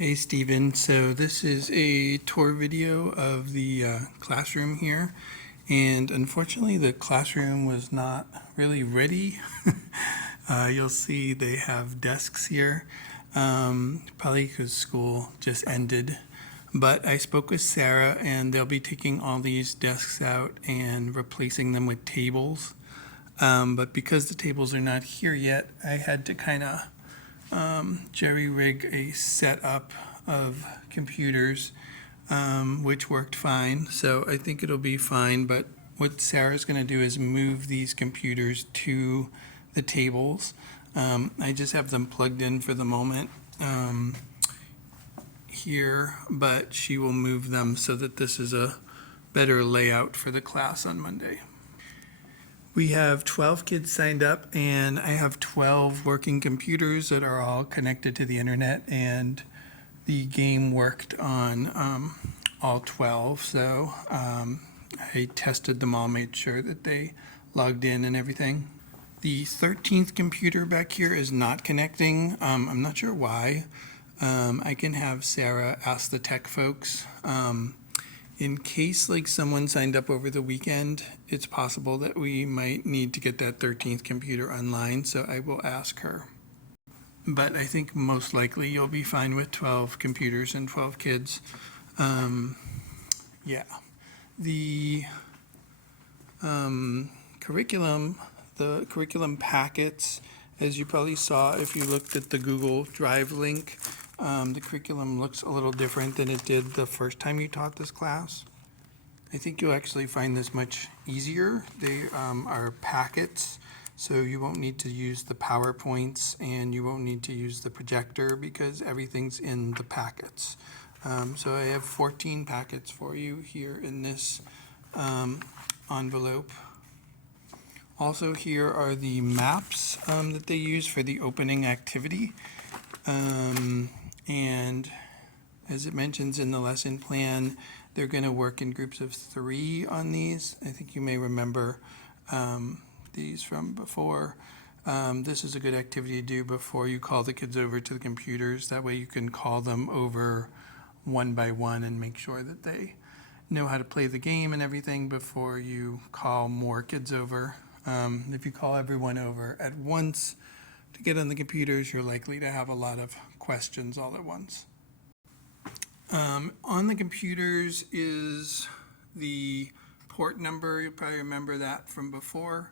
Hey Stephen, so this is a tour video of the classroom here, and unfortunately the classroom was not really ready. You'll see they have desks here, probably because school just ended. But I spoke with Sarah and they'll be taking all these desks out and replacing them with tables. But because the tables are not here yet, I had to kind of jerry-rig a setup of computers, which worked fine. So I think it'll be fine, but what Sarah's going to do is move these computers to the tables. I just have them plugged in for the moment here, but she will move them so that this is a better layout for the class on Monday. We have 12 kids signed up, and I have 12 working computers that are all connected to the internet, and the game worked on all 12. So I tested them all, made sure that they logged in and everything. The 13th computer back here is not connecting. I'm not sure why. I can have Sarah ask the tech folks. In case like someone signed up over the weekend, it's possible that we might need to get that 13th computer online, so I will ask her. But I think most likely you'll be fine with 12 computers and 12 kids. Yeah. The curriculum packets, as you probably saw if you looked at the Google Drive link, the curriculum looks a little different than it did the first time you taught this class. I think you'll actually find this much easier. They are packets, so you won't need to use the PowerPoints and you won't need to use the projector because everything's in the packets. So I have 14 packets for you here in this envelope. Also, here are the maps that they use for the opening activity. And as it mentions in the lesson plan, they're going to work in groups of 3 on these. I think you may remember these from before. This is a good activity to do before you call the kids over to the computers. That way you can call them over one by one and make sure that they know how to play the game and everything before you call more kids over. If you call everyone over at once to get on the computers, you're likely to have a lot of questions all at once. On the computers is the port number. You'll probably remember that from before.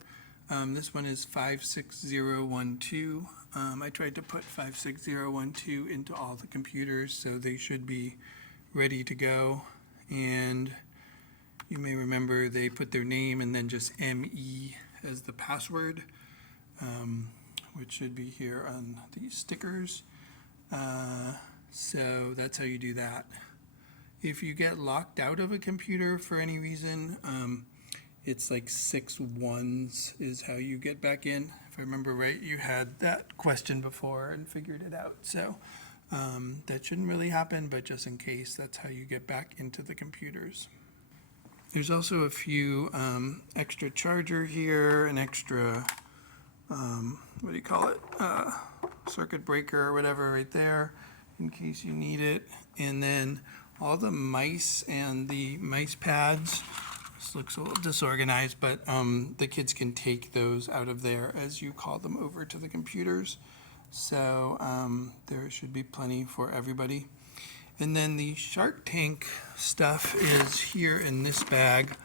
This one is 56012. I tried to put 56012 into all the computers, so they should be ready to go. And you may remember they put their name and then just ME as the password, which should be here on these stickers. So that's how you do that. If you get locked out of a computer for any reason, it's like 6 ones is how you get back in. If I remember right, you had that question before and figured it out. So that shouldn't really happen, but just in case, that's how you get back into the computers. There's also a few extra charger here, an extra, what do you call it, circuit breaker or whatever right there in case you need it. And then all the mice and the mice pads, this looks a little disorganized, but the kids can take those out of there as you call them over to the computers. So there should be plenty for everybody. And then the Shark Tank stuff is here in this bag.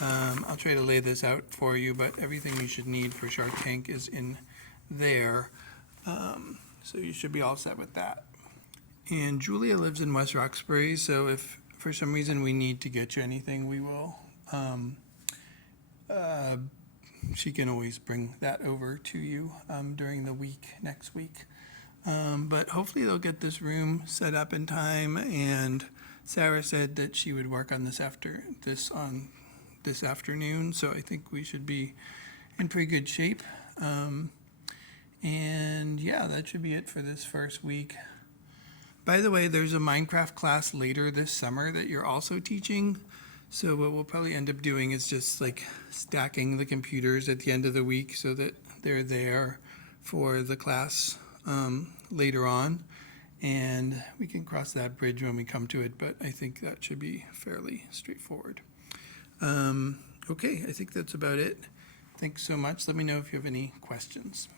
I'll try to lay this out for you, but everything you should need for Shark Tank is in there. So you should be all set with that. And Julia lives in West Roxbury, so if for some reason we need to get you anything, we will. She can always bring that over to you during the week, next week. But hopefully they'll get this room set up in time, and Sarah said that she would work on this afternoon, so I think we should be in pretty good shape. And yeah, that should be it for this first week. By the way, there's a Minecraft class later this summer that you're also teaching. So what we'll probably end up doing is just like stacking the computers at the end of the week so that they're there for the class later on. And we can cross that bridge when we come to it, but I think that should be fairly straightforward. Okay, I think that's about it. Thanks so much. Let me know if you have any questions.